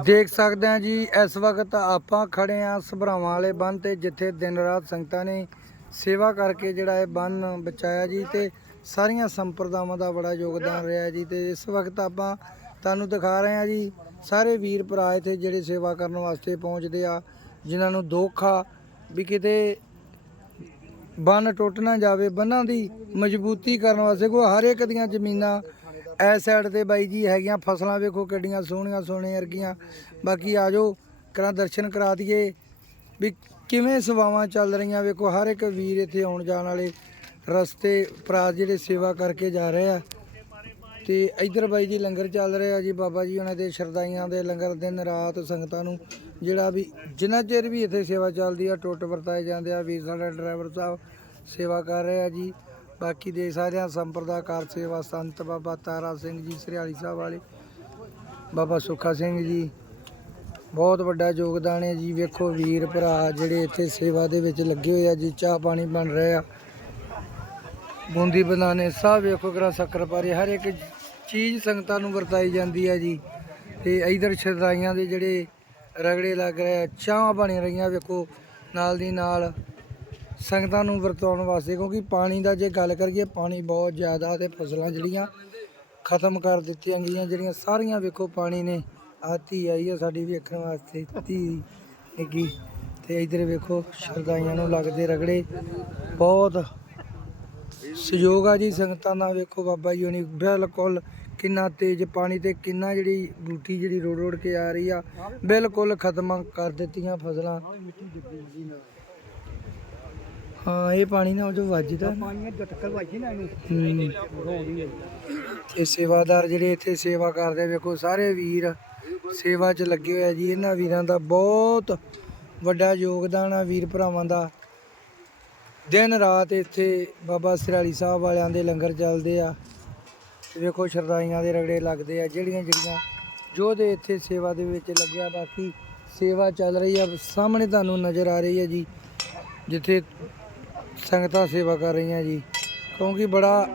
ਦੇਖ ਸਕਦੇ ਹਾਂ ਜੀ, ਇਸ ਵਕਤ ਆਪਾਂ ਖੜੇ ਆ ਸਭਰਾਵਾਂ ਵਾਲੇ ਬੰਨ ਤੇ, ਜਿੱਥੇ ਦਿਨ ਰਾਤ ਸੰਗਤਾਂ ਨੇ ਸੇਵਾ ਕਰਕੇ ਜਿਹੜਾ ਇਹ ਬੰਨ ਬਚਾਇਆ ਜੀ ਤੇ ਸਾਰੀਆਂ ਸੰਪਰਦਾਵਾਂ ਦਾ ਬੜਾ ਯੋਗਦਾਨ ਰਿਹਾ ਜੀ ਤੇ ਇਸ ਵਕਤ ਆਪਾਂ ਤੁਹਾਨੂੰ ਦਿਖਾ ਰਹੇ ਹਾਂ ਜੀ, ਸਾਰੇ ਵੀਰ ਭਰਾ ਇੱਥੇ ਜਿਹੜੇ ਸੇਵਾ ਕਰਨ ਵਾਸਤੇ ਪਹੁੰਚਦੇ ਆ, ਜਿਨ੍ਹਾਂ ਨੂੰ ਦੁੱਖ ਆ ਵੀ ਕਿਤੇ ਬੰਨ ਟੁੱਟ ਨਾ ਜਾਵੇ, ਬੰਨਾਂ ਦੀ ਮਜ਼ਬੂਤੀ ਕਰਨ ਵਾਸਤੇ ਕੋ ਹਰ ਇੱਕ ਦੀਆਂ ਜ਼ਮੀਨਾਂ ਐਸ ਸਾਈਡ ਤੇ ਬਾਈ ਜੀ ਹੈਗੀਆਂ ਫਸਲਾਂ ਵੇਖੋ ਕਿੱਡੀਆਂ ਸੋਹਣੀਆਂ ਸੋਹਣੀਆਂ ਅਰਗੀਆਂ ਬਾਕੀ ਆਜੋ ਕਰਾਂ ਦਰਸ਼ਨ ਕਰਾ ਦਈਏ ਵੀ ਕਿਵੇਂ ਸੇਵਾਵਾਂ ਚੱਲ ਰਹੀਆਂ ਵੇਖੋ, ਹਰ ਇੱਕ ਵੀਰ ਇੱਥੇ ਆਉਣ ਜਾਣ ਵਾਲੇ ਰਸਤੇ ਭਰਾ ਜਿਹੜੇ ਸੇਵਾ ਕਰਕੇ ਜਾ ਰਹੇ ਆ। ਤੇ ਇੱਧਰ ਬਾਈ ਜੀ ਲੰਗਰ ਚੱਲ ਰਿਹਾ ਜੀ, ਬਾਬਾ ਜੀ ਉਹਨਾਂ ਦੇ ਸ਼ਰਦਾਈਆਂ ਦੇ ਲੰਗਰ ਦਿਨ ਰਾਤ ਸੰਗਤਾਂ ਨੂੰ, ਜਿਹੜਾ ਵੀ ਜਿੰਨਾ ਚਿਰ ਵੀ ਇੱਥੇ ਸੇਵਾ ਚੱਲਦੀ ਆ, ਟੁੱਟ ਵਰਤਾਏ ਜਾਂਦੇ ਆ, ਵੀਰ ਸਾਡਾ ਡਰਾਈਵਰ ਸਾਹਿਬ ਸੇਵਾ ਕਰ ਰਿਹਾ ਜੀ। ਬਾਕੀ ਦੇ ਸਾਰਿਆਂ ਸੰਪਰਦਾਕਾਰ ਸੇਵਾ ਸੰਤ ਬਾਬਾ ਤਾਰਾ ਸਿੰਘ ਜੀ, ਸਰਿਆਲੀ ਸਾਹਿਬ ਵਾਲੇ, ਬਾਬਾ ਸੁੱਖਾ ਸਿੰਘ ਜੀ, ਬਹੁਤ ਵੱਡਾ ਯੋਗਦਾਨ ਹੈ ਜੀ। ਵੇਖੋ ਵੀਰ ਭਰਾ ਜਿਹੜੇ ਇੱਥੇ ਸੇਵਾ ਦੇ ਵਿੱਚ ਲੱਗੇ ਹੋਏ ਆ ਜੀ, ਚਾਹ ਪਾਣੀ ਬਣ ਰਹੇ ਆ, ਬੂੰਦੀ ਬਨਾਨੇ ਸਭ ਵੇਖੋ ਕਰਾ ਸ਼ੱਕਰ ਪਾਰੇ ਹਰ ਇੱਕ ਚੀਜ਼ ਸੰਗਤਾਂ ਨੂੰ ਵਰਤਾਈ ਜਾਂਦੀ ਹੈ ਜੀ। ਤੇ ਇਧਰ ਸ਼ਰਦਾਈਆਂ ਦੇ ਜਿਹੜੇ ਰਗੜੇ ਲੱਗ ਰਹੇ ਆ, ਚਾਹਾਂ ਬਣ ਰਹੀਆਂ ਵੇਖੋ, ਨਾਲ ਦੀ ਨਾਲ ਸੰਗਤਾਂ ਨੂੰ ਵਰਤਾਉਣ ਵਾਸਤੇ, ਕਿਉਂਕਿ ਪਾਣੀ ਦਾ ਜੇ ਗੱਲ ਕਰੀਏ, ਪਾਣੀ ਬਹੁਤ ਜ਼ਿਆਦਾ ਤੇ ਫਸਲਾਂ ਜਿਹੜੀਆਂ ਖਤਮ ਕਰ ਦਿੱਤੀਆਂ ਗਈਆਂ, ਜਿਹੜੀਆਂ ਸਾਰੀਆਂ ਵੇਖੋ ਪਾਣੀ ਨੇ ਆਤੀ ਆਈ ਹੈ ਸਾਡੀ ਵੇਖਣ ਵਾਸਤੇ, ਧੀ ਹੈਗੀ ਤੇ ਇਧਰ ਵੇਖੋ ਸ਼ਰਦਾਈਆਂ ਨੂੰ ਲੱਗਦੇ ਰਗੜੇ, ਬਹੁਤ ਸਹਿਯੋਗ ਆ ਜੀ ਸੰਗਤਾਂ ਦਾ, ਵੇਖੋ ਬਾਬਾ ਜੀ ਹੋਣੀ, ਬਿਲਕੁਲ ਕਿੰਨਾ ਤੇਜ਼ ਪਾਣੀ ਤੇ ਕਿੰਨਾ ਜਿਹੜੀ ਬੂਟੀ ਜਿਹੜੀ ਰੋੜ ਰੋੜ ਕੇ ਆ ਰਹੀ ਆ, ਬਿਲਕੁਲ ਖਤਮ ਕਰ ਦਿੱਤੀਆਂ ਫਸਲਾਂ। ਹਾਂ ਇਹ ਪਾਣੀ ਨਾ ਉਹ ਜੋ ਵੱਜਦਾ। ਪਾਣੀ ਦੇ ਟੱਕਰ ਵੱਜੀ ਨਾ ਇਹਨੂੰ। ਤੇ ਸੇਵਾਦਾਰ ਜਿਹੜੇ ਇੱਥੇ ਸੇਵਾ ਕਰਦੇ ਵੇਖੋ ਸਾਰੇ ਵੀਰ ਸੇਵਾ 'ਚ ਲੱਗੇ ਹੋਏ ਆ ਜੀ। ਇਹਨਾਂ ਵੀਰਾਂ ਦਾ ਬਹੁਤ ਵੱਡਾ ਯੋਗਦਾਨ ਆ ਵੀਰ ਭਰਾਵਾਂ ਦਾ। ਦਿਨ ਰਾਤ ਇੱਥੇ ਬਾਬਾ ਸਿਰਾਲੀ ਸਾਹਿਬ ਵਾਲਿਆਂ ਦੇ ਲੰਗਰ ਚੱਲਦੇ ਆ। ਤੇ ਵੇਖੋ ਸ਼ਰਦਾਈਆਂ ਦੇ ਰਗੜੇ ਲੱਗਦੇ ਆ। ਜਿਹੜੀਆਂ ਜਿਹੜੀਆਂ ਯੋਧੇ ਇੱਥੇ ਸੇਵਾ ਦੇ ਵਿੱਚ ਲੱਗਿਆ ਬਾਕੀ ਸੇਵਾ ਚੱਲ ਰਹੀ ਆ। ਸਾਹਮਣੇ ਤੁਹਾਨੂੰ ਨਜ਼ਰ ਆ ਰਹੀ ਹੈ ਜੀ ਜਿੱਥੇ ਸੰਗਤਾਂ ਸੇਵਾ ਕਰ ਰਹੀਆਂ ਜੀ। ਕਿਉਂਕਿ ਬੜਾ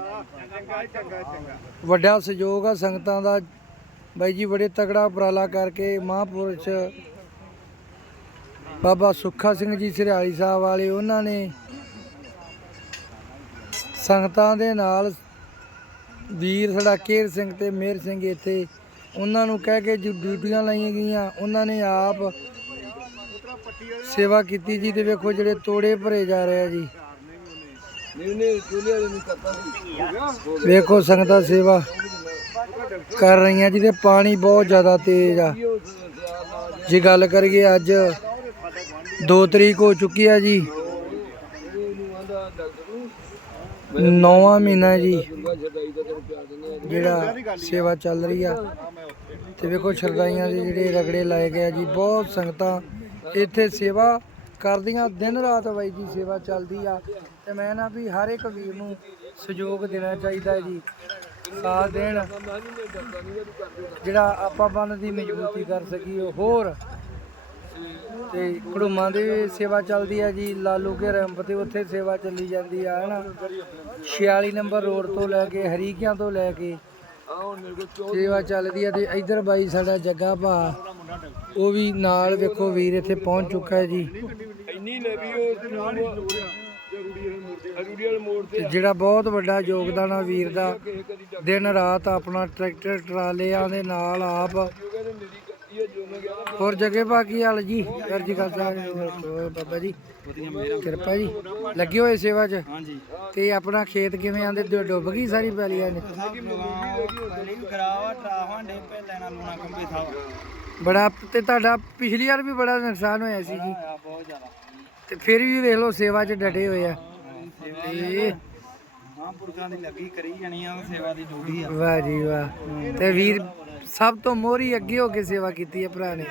ਵੱਡਾ ਸਹਿਯੋਗ ਆ ਸੰਗਤਾਂ ਦਾ। ਬਾਈ ਜੀ, ਬੜੇ ਤਗੜਾ ਉਪਰਾਲਾ ਕਰਕੇ ਮਹਾਂਪੁਰਸ਼ ਬਾਬਾ ਸੁੱਖਾ ਸਿੰਘ ਜੀ ਸਿਰਿਆਲੀ ਸਾਹਿਬ ਵਾਲੇ, ਉਹਨਾਂ ਨੇ ਸੰਗਤਾਂ ਦੇ ਨਾਲ ਵੀਰ ਸਾਡਾ ਕੇਰ ਸਿੰਘ ਤੇ ਮੇਰ ਸਿੰਘ ਇੱਥੇ, ਉਹਨਾਂ ਨੂੰ ਕਹਿ ਕੇ ਜੋ ਡਿਊਟੀਆਂ ਲਾਈਆਂ ਗਈਆਂ। ਉਹਨਾਂ ਨੇ ਆਪ ਸੇਵਾ ਕੀਤੀ ਜੀ ਤੇ ਵੇਖੋ ਜਿਹੜੇ ਤੋੜੇ ਭਰੇ ਜਾ ਰਹੇ ਆ ਜੀ। ਵੇਖੋ ਸੰਗਤਾਂ ਸੇਵਾ ਕਰ ਰਹੀਆਂ ਜੀ ਤੇ ਪਾਣੀ ਬਹੁਤ ਜ਼ਿਆਦਾ ਤੇਜ਼ ਆ। ਜੇ ਗੱਲ ਕਰੀਏ ਅੱਜ 2 ਤਰੀਕ ਹੋ ਚੁੱਕੀ ਆ ਜੀ। ਨੌਵਾਂ ਮਹੀਨਾ ਜੀ, ਜਿਹੜਾ ਸੇਵਾ ਚੱਲ ਰਹੀ ਆ। ਤੇ ਵੇਖੋ ਸ਼ਰਦਾਈਆਂ ਦੇ ਜਿਹੜੇ ਰਗੜੇ ਲਾਏ ਗਏ ਆ ਜੀ, ਬਹੁਤ ਸੰਗਤਾਂ ਇੱਥੇ ਸੇਵਾ ਕਰਦੀਆਂ, ਦਿਨ ਰਾਤ ਬਾਈ ਜੀ ਸੇਵਾ ਚੱਲਦੀ ਆ ਤੇ ਮੈਂ ਨਾ ਵੀ ਹਰ ਇੱਕ ਵੀਰ ਨੂੰ ਸਹਿਯੋਗ ਦੇਣਾ ਚਾਹੀਦਾ ਜੀ। ਸਾਥ ਦੇਣ, ਜਿਹੜਾ ਆਪਾਂ ਬੰਨ ਦੀ ਮਜ਼ਬੂਤੀ ਕਰ ਸਕੀਏ, ਹੋਰ। ਤੇ ਕੁੜਮਾਂ ਦੀ ਸੇਵਾ ਚੱਲਦੀ ਆ ਜੀ, ਲਾਲੂ ਕੇ ਰੰਬ ਤੇ ਉੱਥੇ ਸੇਵਾ ਚੱਲੀ ਜਾਂਦੀ ਆ, ਹਨਾ। 46 ਨੰਬਰ ਰੋਡ ਤੋਂ ਲੈ ਕੇ, ਹਰੀਕਿਆਂ ਤੋਂ ਲੈ ਕੇ ਸੇਵਾ ਚੱਲਦੀ ਆ ਤੇ ਇੱਧਰ ਬਾਈ ਸਾਡਾ ਜੱਗਾ ਭਾ ਉਹ ਵੀ ਨਾਲ ਵੇਖੋ ਵੀਰ ਇੱਥੇ ਪਹੁੰਚ ਚੁੱਕਾ ਹੈ ਜੀ। ਇੰਨੀ ਲੈ ਵੀ ਉਹ ਵਾਲੇ ਮੋੜ ਤੇ ਜਿਹੜਾ ਬਹੁਤ ਵੱਡਾ ਯੋਗਦਾਨ ਆ ਵੀਰ ਦਾ ਦਿਨ ਰਾਤ ਆਪਣਾ ਟਰੈਕਟਰ ਟਰਾਲਿਆਂ ਦੇ ਨਾਲ ਆਪ ਹੋਰ ਜਗੇ ਬਾਕੀ ਹਾਲ ਜੀ ਕਰ ਜੀ ਕਰ ਬਾਬਾ ਜੀ ਕਿਰਪਾ ਜੀ। ਲੱਗੇ ਹੋਏ ਸੇਵਾ 'ਚ? ਹਾਂਜੀ। ਤੇ ਆਪਣਾ ਖੇਤ ਕਿਵੇਂ ਆਂਦੇ? ਡੁੱਬ ਗਈ ਸਾਰੀ ਪੈਲੀਆਂ ਨੇ ਬੜਾ ਤੇ ਤੁਹਾਡਾ ਪਿਛਲੀ ਵਾਰ ਵੀ ਬੜਾ ਨੁਕਸਾਨ ਹੋਇਆ ਸੀ ਜੀ। ਤੇ ਫਿਰ ਵੀ ਵੇਖ ਲਓ ਸੇਵਾ 'ਚ ਡਟੇ ਹੋਏ ਆ। ਤੇ ਹਾਂ ਪੁਰਖਾਂ ਦੀ ਲੱਗੀ ਕਰੀ ਜਾਣੀ ਆ ਸੇਵਾ ਦੀ ਡਿਊਟੀ ਆ। ਵਾਹ ਜੀ ਵਾਹ। ਤੇ ਵੀਰ ਸਭ ਤੋਂ ਮੋਹਰੀ ਅੱਗੇ ਹੋ ਕੇ ਸੇਵਾ ਕੀਤੀ ਹੈ ਭਰਾ ਨੇ।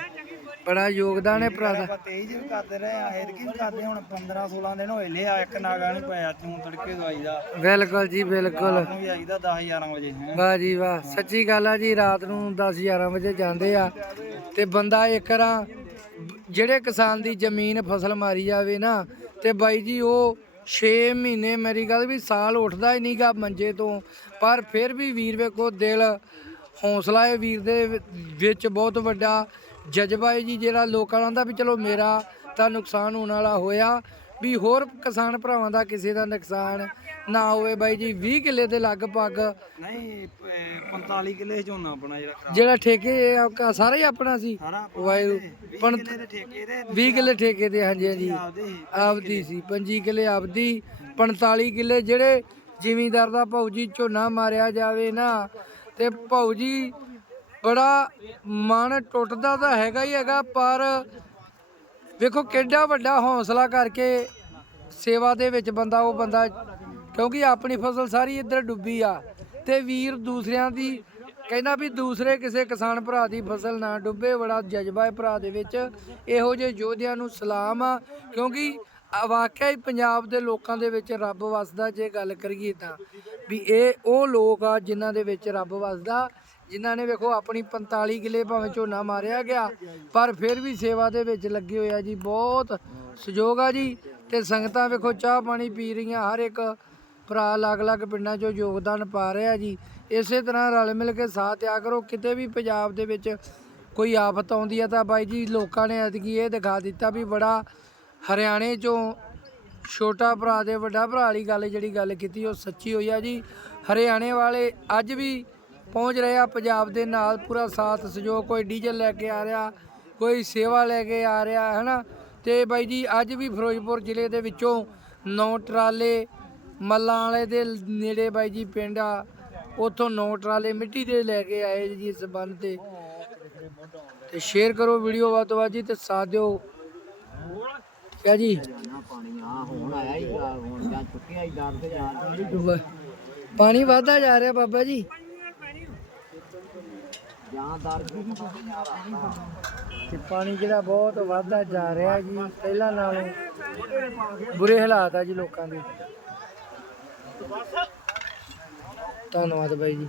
ਬੜਾ ਯੋਗਦਾਨ ਹੈ ਭਰਾ ਦਾ। ਆਪਾਂ ਤੇਜ਼ ਵੀ ਕਰਦੇ ਰਹੇ ਆ ਐਤਕੀ ਵੀ ਕਰਦੇ ਹੁਣ 15 16 ਦਿਨ ਹੋਏ ਲਿਆ ਇੱਕ ਨਾਗਾ ਨੂੰ ਪਿਆ ਤੂੰ ਤੜਕੇ ਦਵਾਈ ਦਾ ਬਿਲਕੁਲ ਜੀ ਬਿਲਕੁਲ ਨੂੰ ਵੀ ਆਈਦਾ 10 11 ਵਜੇ ਹੈਂ। ਵਾਹ ਜੀ ਵਾਹ ਸੱਚੀ ਗੱਲ ਆ ਜੀ ਰਾਤ ਨੂੰ 10 11 ਵਜੇ ਜਾਂਦੇ ਆ ਤੇ ਬੰਦਾ ਇੱਕ ਰਾਂ ਜਿਹੜੇ ਕਿਸਾਨ ਦੀ ਜ਼ਮੀਨ ਫਸਲ ਮਾਰੀ ਜਾਵੇ ਨਾ ਤੇ ਬਾਈ ਜੀ ਉਹ 6 ਮਹੀਨੇ ਮੇਰੀ ਗੱਲ ਵੀ ਸਾਲ ਉੱਠਦਾ ਹੀ ਨਹੀਂਗਾ ਮੰਜੇ ਤੋਂ ਪਰ ਫਿਰ ਵੀ ਵੀਰ ਵੇਖੋ ਦਿਲ ਹੌਸਲਾ ਹੈ ਵੀਰ ਦੇ ਵਿੱਚ ਬਹੁਤ ਵੱਡਾ ਜਜ਼ਬਾ ਹੈ ਜੀ ਜਿਹੜਾ ਲੋਕਾਂ ਦਾ ਵੀ ਚਲੋ ਮੇਰਾ ਤਾਂ ਨੁਕਸਾਨ ਹੋਣ ਵਾਲਾ ਹੋਇਆ ਵੀ ਹੋਰ ਕਿਸਾਨ ਭਰਾਵਾਂ ਦਾ ਕਿਸੇ ਦਾ ਨੁਕਸਾਨ ਨਾ ਹੋਵੇ ਬਾਈ ਜੀ 20 ਕਿੱਲੇ ਦੇ ਲਗਭਗ ਨਹੀਂ ਪ- 45 ਕਿੱਲੇ ਝੋਨਾ ਆਪਣਾ ਜਿਹੜਾ ਖਰਾਬ ਜਿਹੜਾ ਠੇਕੇ ਸਾਰਾ ਹੀ ਆਪਣਾ ਸੀ ਵਾਹਿਗੁਰੂ ਵੀਹ ਪਣ ਕਿੱਲੇ ਦੇ ਠੇਕੇ ਦੇ 20 ਕਿੱਲੇ ਠੇਕੇ ਦੇ ਹਾਂਜੀ ਹਾਂਜੀ ਆਪਦੇ ਸੀ। ਆਪਦੀ ਸੀ 25 ਕਿੱਲੇ ਆਪਦੀ 45 ਕਿੱਲੇ ਜਿਹੜੇ ਜ਼ਿਮੀਂਦਾਰ ਦਾ ਭਾਊ ਜੀ ਝੋਨਾ ਮਾਰਿਆ ਜਾਵੇ ਨਾ ਤੇ ਭਾਊ ਜੀ, ਬੜਾ ਮਨ ਟੁੱਟਦਾ ਤਾਂ ਹੈਗਾ ਹੀ ਹੈਗਾ, ਪਰ ਵੇਖੋ ਕਿੱਡਾ ਵੱਡਾ ਹੌਸਲਾ ਕਰਕੇ ਸੇਵਾ ਦੇ ਵਿੱਚ ਬੰਦਾ, ਉਹ ਬੰਦਾ, ਕਿਉਂਕਿ ਆਪਣੀ ਫਸਲ ਸਾਰੀ ਇੱਧਰ ਡੁੱਬੀ ਆ ਤੇ ਵੀਰ ਦੂਸਰਿਆਂ ਦੀ ਕਹਿੰਦਾ ਵੀ ਦੂਸਰੇ ਕਿਸੇ ਕਿਸਾਨ ਭਰਾ ਦੀ ਫਸਲ ਨਾ ਡੁੱਬੇ, ਬੜਾ ਜਜ਼ਬਾ ਹੈ ਭਰਾ ਦੇ ਵਿੱਚ, ਇਹੋ ਜਿਹੇ ਯੋਧਿਆਂ ਨੂੰ ਸਲਾਮ ਆ, ਕਿਉਂਕਿ ਵਾਕਿਆ ਹੀ ਪੰਜਾਬ ਦੇ ਲੋਕਾਂ ਦੇ ਵਿੱਚ ਰੱਬ ਵਸਦਾ ਜੇ ਗੱਲ ਕਰੀਏ ਤਾਂ। ਵੀ ਇਹ ਉਹ ਲੋਕ ਆ ਜਿਨ੍ਹਾਂ ਦੇ ਵਿੱਚ ਰੱਬ ਵਸਦਾ, ਜਿਨ੍ਹਾਂ ਨੇ ਵੇਖੋ ਆਪਣੀ 45 ਕਿੱਲੇ ਭਾਵੇਂ ਝੋਨਾ ਮਾਰਿਆ ਗਿਆ, ਪਰ ਫਿਰ ਵੀ ਸੇਵਾ ਦੇ ਵਿੱਚ ਲੱਗੇ ਹੋਏ ਆ ਜੀ, ਬਹੁਤ ਸਹਿਯੋਗ ਆ ਜੀ। ਤੇ ਸੰਗਤਾਂ ਵੇਖੋ ਚਾਹ ਪਾਣੀ ਪੀ ਰਹੀਆਂ, ਹਰ ਇੱਕ ਭਰਾ ਅਲੱਗ-ਅਲੱਗ ਪਿੰਡਾਂ 'ਚੋਂ ਯੋਗਦਾਨ ਪਾ ਰਿਹਾ ਜੀ। ਇਸੇ ਤਰ੍ਹਾਂ ਰਲ ਮਿਲ ਕੇ ਸਾਥ ਦਿਆ ਕਰੋ, ਕਿਤੇ ਵੀ ਪੰਜਾਬ ਦੇ ਵਿੱਚ ਕੋਈ ਆਫਤ ਆਉਂਦੀ ਆ ਤਾਂ ਬਾਈ ਜੀ ਲੋਕਾਂ ਨੇ ਐਤਕੀ ਇਹ ਦਿਖਾ ਦਿੱਤਾ ਵੀ ਬੜਾ ਹਰਿਆਣੇ 'ਚੋਂ ਛੋਟਾ ਭਰਾ ਦੇ ਵੱਡਾ ਭਰਾ ਵਾਲੀ ਗੱਲ, ਜਿਹੜੀ ਗੱਲ ਕੀਤੀ ਉਹ ਸੱਚੀ ਹੋਈ ਆ ਜੀ। ਹਰਿਆਣੇ ਵਾਲੇ ਅੱਜ ਵੀ ਪਹੁੰਚ ਰਹੇ ਆ ਪੰਜਾਬ ਦੇ ਨਾਲ, ਪੂਰਾ ਸਾਥ, ਸਹਿਯੋਗ, ਕੋਈ ਡੀਜ਼ਲ ਲੈ ਕੇ ਆ ਰਿਹਾ, ਕੋਈ ਸੇਵਾ ਲੈ ਕੇ ਆ ਰਿਹਾ ਹੈ ਤੇ ਬਾਈ ਜੀ, ਅੱਜ ਵੀ ਫਿਰੋਜ਼ਪੁਰ ਜ਼ਿਲ੍ਹੇ ਦੇ ਵਿੱਚੋਂ ਨੌ ਟਰਾਲੇ ਮੱਲਾਂ ਵਾਲੇ ਦੇ ਨੇੜੇ ਬਾਈ ਜੀ ਪਿੰਡ ਆ। ਉੱਥੋਂ ਨੌ ਟਰਾਲੇ ਮਿੱਟੀ ਦੇ ਲੈ ਕੇ ਆਏ ਜੀ ਇਸ ਬੰਨ ਤੇ। ਤੇ ਸ਼ੇਅਰ ਕਰੋ ਵੀਡੀਓ ਵੱਧ ਤੋਂ ਵੱਧ ਜੀ ਤੇ ਸਾਥ ਦਿਓ। ਕਿਆ ਜੀ। ਪਾਣੀ ਆ ਹੁਣ ਆਇਆ ਹੀ ਹੁਣ ਜਾਂ ਚੁੱਕਿਆ ਹੀ ਦਰ ਤੇ ਜਾ ਪਾਣੀ ਵਧਦਾ ਜਾ ਰਿਹਾ ਬਾਬਾ ਜੀ। ਤੇ ਪਾਣੀ ਜਿਹੜਾ ਬਹੁਤ ਵਧਦਾ ਜਾ ਰਿਹਾ ਜੀ ਪਹਿਲਾਂ ਨਾਲੋਂ ਬੁਰੇ ਹਾਲਾਤ ਆ ਜੀ ਲੋਕਾਂ ਦੇ। ਧੰਨਵਾਦ ਬਾਈ ਜੀ।